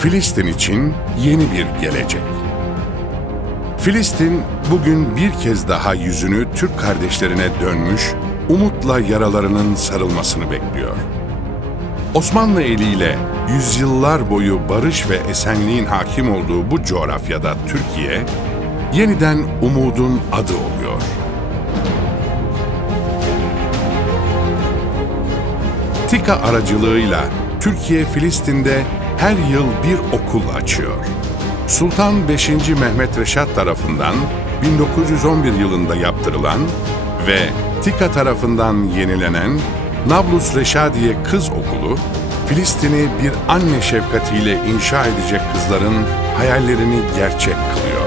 Filistin için yeni bir gelecek. Filistin bugün bir kez daha yüzünü Türk kardeşlerine dönmüş, umutla yaralarının sarılmasını bekliyor. Osmanlı eliyle yüzyıllar boyu barış ve esenliğin hakim olduğu bu coğrafyada Türkiye, yeniden umudun adı oluyor. TİKA aracılığıyla Türkiye Filistin'de her yıl bir okul açıyor. Sultan 5. Mehmet Reşat tarafından 1911 yılında yaptırılan ve TİKA tarafından yenilenen Nablus Reşadiye Kız Okulu, Filistin'i bir anne şefkatiyle inşa edecek kızların hayallerini gerçek kılıyor.